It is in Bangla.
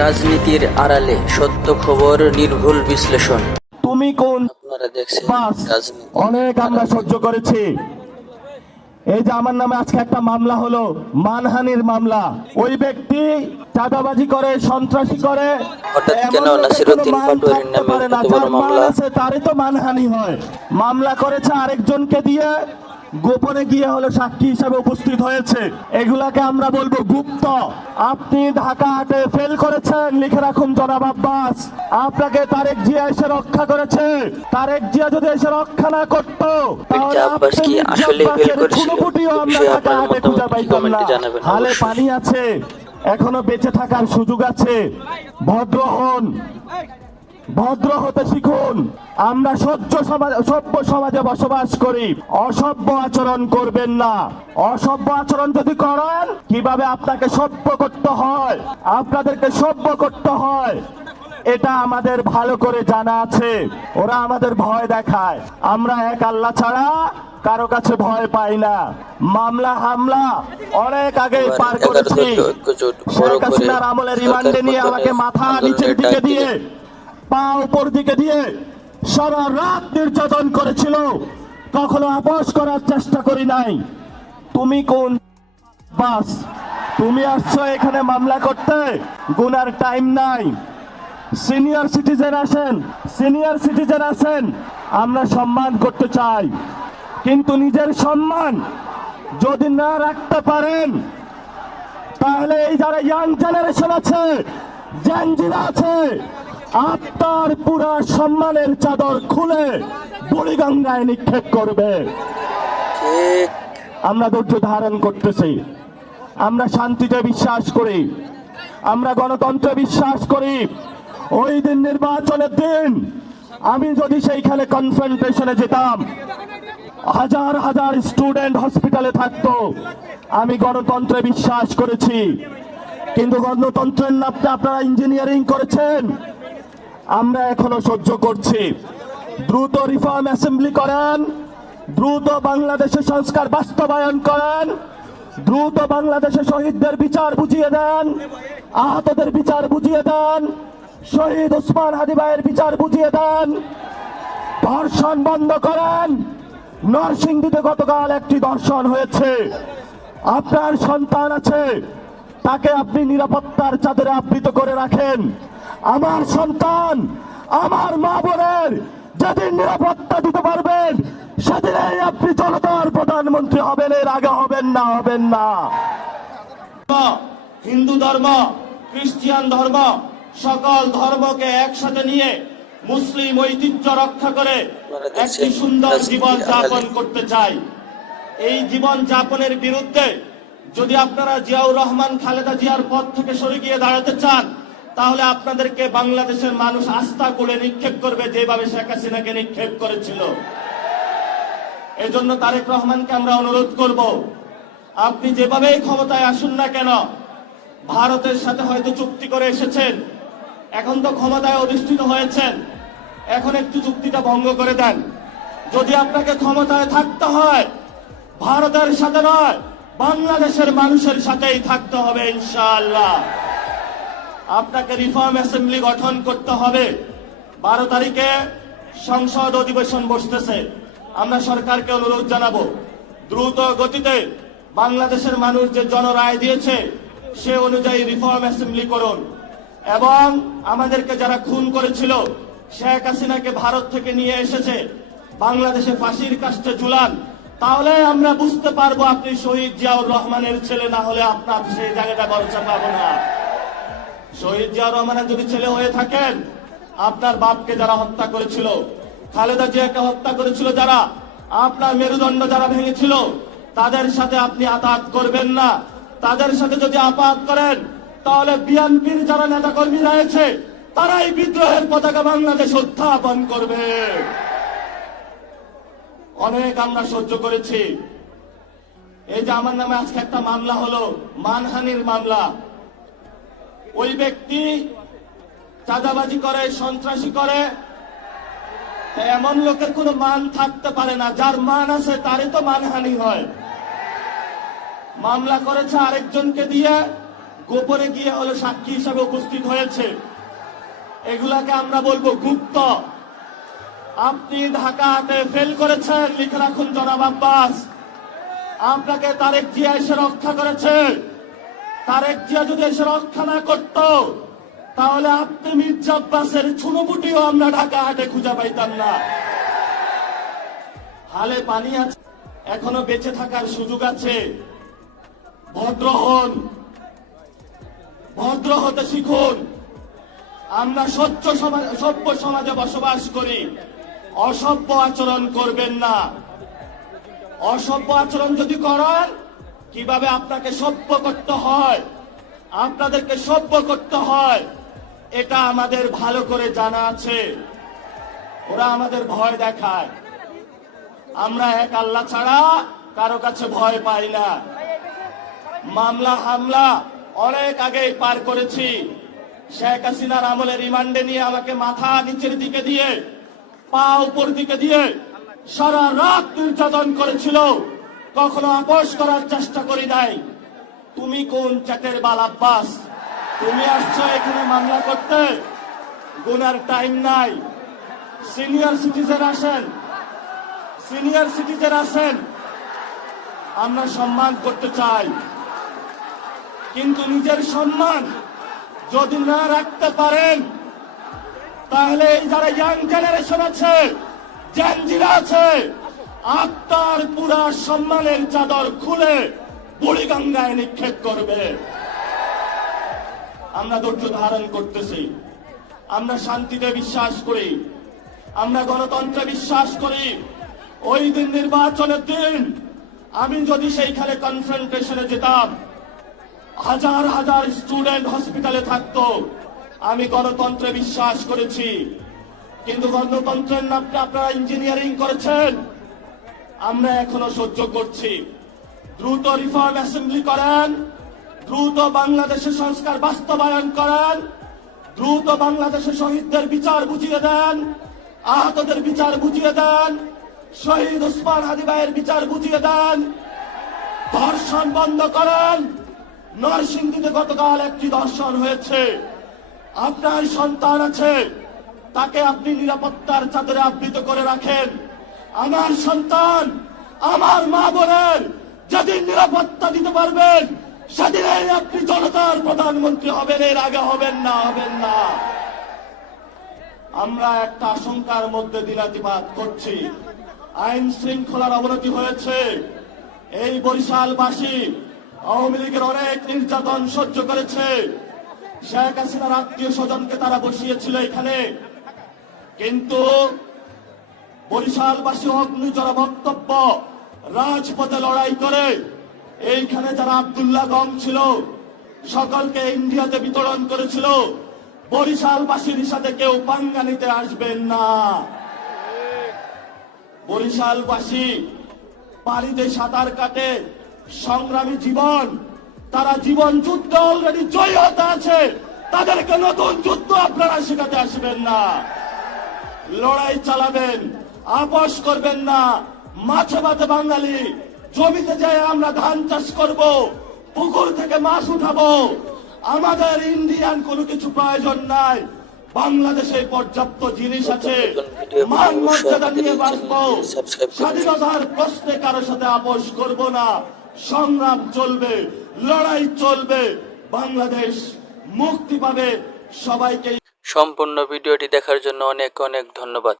রাজনীতির আড়ালে সত্য খবর, নির্ভুল বিশ্লেষণ। তুমি কোন? আপনারা দেখছেন রাজনীতি। অনেক আমরা সহ্য করেছি। এই যে আমার নামে আজকে একটা মামলা হলো, মানহানির মামলা। ওই ব্যক্তি চাঁদাবাজি করে, সন্ত্রাসী করে, হঠাৎ কেন নাসিরউদ্দিন পাটোয়ারির নামে এত বড় মামলা? তারই তো মানহানি হয়। মামলা করেছে আরেকজনকে দিয়ে, গোপনে গিয়ে হলো সাক্ষী হিসাবে উপস্থিত হয়েছে। এগুলাকে আমরা বলবো গুপ্ত। আপনি ঢাকা হাটে ফেল করেছেন, লিখে রাখুন জনাব আব্বাস। আপনাকে তারেক জিয়া এসে রক্ষা করেছে। তারেক জিয়া যদি এসে রক্ষা না করতো তাহলে আব্বাস কি আসলে ফেল করেছিল? আমরা ঢাকা হাটে খুঁজে পাইতাম না। হালে পানি আছে, এখনো বেঁচে থাকার সুযোগ আছে। ভদ্র হন, ভদ্র হতে শিখুন। আমরা সভ্য সমাজে বসবাস করি। অসভ্য আচরণ করবেন না। অসভ্য আচরণ যদি করেন, কিভাবে আপনাকে সভ্য করতে হয়, আপনাদেরকে সভ্য করতে হয়, এটা আমাদের ভালো করে জানা আছে। ওরা আমাদের ভয় দেখায়। আমরা এক আল্লাহ ছাড়া কারো কাছে ভয় পাই না। মামলা হামলা অনেক আগে পার করেছি। শেখ হাসিনার আমলে রিমান্ডে নিয়ে আমাকে মাথা নিচের দিকে দিয়ে, পা উপর দিকে দিয়ে সারা রাত নির্যাতন করেছিল। কখনো আপোষ করার চেষ্টা করি নাই। তুমি কোন বাস? তুমি আসছো এখানে মামলা করতে? গুনার টাইম নাই। সিনিয়র সিটিজেন আসেন, সিনিয়র সিটিজেন আছেন, আমরা সম্মান করতে চাই। কিন্তু নিজের সম্মান যদি না রাখতে পারেন, তাহলে এই যারা ইয়াং জেনারেশন আছে, জেনজিরা আছে, আপনার পুরা সম্মানের চাদর খুলে বুড়িগঙ্গায় নিক্ষেপ করবে। আমরা ধৈর্য ধারণ করতেছি। আমরা শান্তিতে বিশ্বাস করি, আমরা গণতন্ত্রে বিশ্বাস করি। ওই দিন নির্বাচনের দিন আমি যদি সেইখানে কনফ্রন্টেশনে যেতাম, হাজার হাজার স্টুডেন্ট হসপিটালে থাকতো। আমি গণতন্ত্রে বিশ্বাস করেছি, কিন্তু গণতন্ত্রের নামে আপনারা ইঞ্জিনিয়ারিং করেছেন। আমরা এখনো সহ্য করছি। দ্রুত রিফর্ম অ্যাসেম্বলি করেন, দ্রুত বাংলাদেশে সংস্কার বাস্তবায়ন করেন, দ্রুত বাংলাদেশে শহীদদের বিচার বুঝিয়ে দেন, আহতদের বিচার বুঝিয়ে দেন, শহীদ ওসমান হাদি ভাইয়ের বিচার বুঝিয়ে দেন, ধর্ষণ বন্ধ করেন। নরসিংদীতে গতকাল একটি ধর্ষণ হয়েছে। আপনার সন্তান আছে, তাকে আপনি নিরাপত্তার চাদরে আবৃত করে রাখেন। আমার সন্তান, আমার মা বোনের যেদিন নিরাপত্তা দিতে পারবেন, সেদিনই আপনি জনতার প্রধানমন্ত্রী হবেন। এর আগে হবেন না, হবেন না। হিন্দু ধর্ম, খ্রিস্টান ধর্ম, সকল ধর্মকে একসাথে নিয়ে মুসলিম ঐতিহ্য রক্ষা করে একটি সুন্দর জীবন যাপন করতে চাই। এই জীবন যাপনের বিরুদ্ধে যদি আপনারা জিয়াউর রহমান, খালেদা জিয়ার পদ থেকে সরে গিয়ে দাঁড়াতে চান, তাহলে আপনাদেরকে বাংলাদেশের মানুষ আস্থা করে নিক্ষেপ করবে, যেভাবে শেখ হাসিনাকে নিক্ষেপ করেছিল। এজন্য তারেক রহমানকে আমরা অনুরোধ করব, আপনি যেভাবেই ক্ষমতায় আসুন না কেন, ভারতের সাথে হয়তো চুক্তি করে এসেছেন, এখন তো ক্ষমতায় অধিষ্ঠিত হয়েছেন, এখন একটু চুক্তিটা ভঙ্গ করে দেন। যদি আপনাকে ক্ষমতায় থাকতে হয়, ভারতের সাথে নয়, বাংলাদেশের মানুষের সাথেই থাকতে হবে ইনশাআল্লাহ। আপনাকে রিফর্ম অ্যাসেম্বলি গঠন করতে হবে। 12 তারিখে সংসদ অধিবেশন বসতেছে। আমরা সরকারকে অনুরোধ জানাবো, দ্রুত গতিতে বাংলাদেশের মানুষ যে জনরায় দিয়েছে সে অনুযায়ী রিফর্ম অ্যাসেম্বলি করুন। এবং আমাদেরকে যারা খুন করেছিল, শেখ হাসিনাকে ভারত থেকে নিয়ে এসেছে, বাংলাদেশে ফাঁসির কাস্টে ঝুলান। তাহলে আমরা বুঝতে পারবো আপনি শহীদ জিয়াউর রহমানের ছেলে, না হলে আপনার সেই জায়গাটা ভরসা পাবো না। শহীদ জিয়াউর রহমানের যদি ছেলে হয়ে থাকেন, আপনার বাপকে যারা হত্যা করেছিল, খালেদা জিয়াকে হত্যা করেছিল যারা, আপনার মেরুদণ্ড যারা ভেঙেছিল, তাদের সাথে আপনি আতাত করবেন না। তাদের সাথে যদি আপাত করেন, তাহলে বিএনপির যারা নেতা কর্মী রয়েছে, তারাই বিদ্রোহের পতাকা বাংলাদেশ উত্থাপন করবে। অনেক আমরা সহ্য করেছি। এই যে আমার নামে আজকে একটা মামলা হলো, মানহানির মামলা। ওই ব্যক্তি চাঁদাবাজি করে, সন্ত্রাসী করে, এমন লোকের কোনো মান থাকতে পারে না। যার মান আছে তারই তো মানহানি হয়। মামলা করেছে আরেকজনকে দিয়ে, গোপনে গিয়ে হলো সাক্ষী হিসাবে উপস্থিত হয়েছে, এগুলাকে আমরা বলবো গুপ্ত। আপনি ঢাকাতে ফেল করেছেন, লিখে রাখুন জনাব আব্বাস। আপনাকে তারেক জিয়া এসে রক্ষা করেছে। তারেক জিয়া যদি এসে রক্ষা না করত, তাহলে আপনি মির্জা আব্বাসের ছুনোপুটিও আমরা ঢাকা হাটে খুঁজে পাইতাম না। হালে পানি আছে, এখনো বেঁচে থাকার সুযোগ আছে। ভদ্র হন, ভদ্র হতে শিখুন। আমরা সভ্য সমাজে বসবাস করি, অসভ্য আচরণ করবেন না। অসভ্য আচরণ যদি করেন, কিভাবে আপনাকে সভ্য করতে হয়, আপনাদেরকে সভ্য করতে হয়, এটা আমাদের ভালো করে জানা আছে। ওরা আমাদের ভয় দেখায়, আমরা এক আল্লাহ ছাড়া কারো কাছে ভয় পাই না। মামলা হামলা অনেক আগেই পার করেছি। শেখ হাসিনার আমলে রিমান্ডে নিয়ে আমাকে মাথা নিচের দিকে দিয়ে, পা উপর দিকে দিয়ে সারা রাত নির্যাতন করেছিল, কখনো আপোষ করার চেষ্টা করি নাই। তুমি কোন চ্যাটের বাল আব্বাস? তুমি আসছো এখানে মামলা করতে, গুনার টাইম নাই। সিনিয়র সিটিজেন আসেন, সিনিয়র সিটিজেন আসেন, আমরা সম্মান করতে চাই। কিন্তু নিজের সম্মান যদি না রাখতে পারেন, তাহলে এই যারা ইয়াং জেনারেশন আছে, জেনজিরা আছে, আপনার পুরা সম্মানের চাদর খুলে বুড়িগঙ্গায় নিক্ষেপ করবে। আমরা ধৈর্য ধারণ করতেছি। আমরা শান্তিতে বিশ্বাস করি, আমরা গণতন্ত্রে বিশ্বাস করি। ওই দিন নির্বাচনের দিন আমি যদি সেইখানে কনফ্রন্টেশনে যেতাম, হাজার হাজার স্টুডেন্ট হসপিটালে থাকতো। আমি গণতন্ত্রে বিশ্বাস করেছি, কিন্তু গণতন্ত্রের নামে আপনারা ইঞ্জিনিয়ারিং করেছেন। আমরা এখনো সহ্য করছি। দ্রুত রিফর্ম অ্যাসেম্বলি করেন, দ্রুত বাংলাদেশের সংস্কার বাস্তবায়ন করেন, দ্রুত বাংলাদেশের শহীদদের বিচার বুঝিয়ে দেন, আহতদের বিচার বুঝিয়ে দেন, শহীদ ওসমান হাদি ভাইয়ের বিচার বুঝিয়ে দেন, ধর্ষণ বন্ধ করেন। নরসিংদীতে গতকাল একটি ধর্ষণ হয়েছে। আপনার সন্তান আছে, তাকে আপনি নিরাপত্তার চাদরে আবৃত করে রাখেন। আমার সন্তান, আমার মা বোনের যেদিন নিরাপত্তা দিতে পারবেন, সেদিনই আপনি জনতার প্রধানমন্ত্রী হবেন, এর আগে হবেন না, হবেন না। আমরা একটা আশঙ্কার মধ্যে দিনাতিপাত করছি। আইন শৃঙ্খলার অবনতি হয়েছে। এই বরিশালবাসী আওয়ামী লীগের অনেক নির্যাতন সহ্য করেছে। শেখ হাসিনার আত্মীয় স্বজনকে তারা বসিয়েছিল এখানে, কিন্তু বরিশালবাসী অগ্নিজরা বক্তব্য, রাজপথে লড়াই করে এইখানে যারা আব্দুল্লাহ গম ছিল সকলকে ইন্ডিয়াতে বিতরণ করেছিল। বরিশালবাসীর সাথে কেউ পাঙ্গা নিতে আসবেন না। বরিশালবাসী পানিতে সাঁতার কাটে, সংগ্রামী জীবন, তারা জীবন যুদ্ধ অলরেডি জয়ী হতে আছে। তাদেরকে নতুন যুদ্ধ আপনারা শেখাতে আসবেন না। লড়াই চালাবেন, আপোষ করবেন না। মাছে ভাতে বাঙালি, জমিতে যায় আমরা ধান চাষ করব, পুকুর থেকে মাছ উঠাবো। আমাদের ইন্ডিয়ান কোনো কিছু প্রয়োজন নাই। বাংলাদেশে পর্যাপ্ত জিনিস আছে, মান মর্যাদা নিয়ে বাঁচবো। স্বাধীনতার প্রশ্নে কারোর সাথে আপোষ করব না। সংগ্রাম চলবে, লড়াই চলবে, বাংলাদেশ মুক্তি পাবে। সবাইকে সম্পূর্ণ ভিডিওটি দেখার জন্য অনেক অনেক ধন্যবাদ।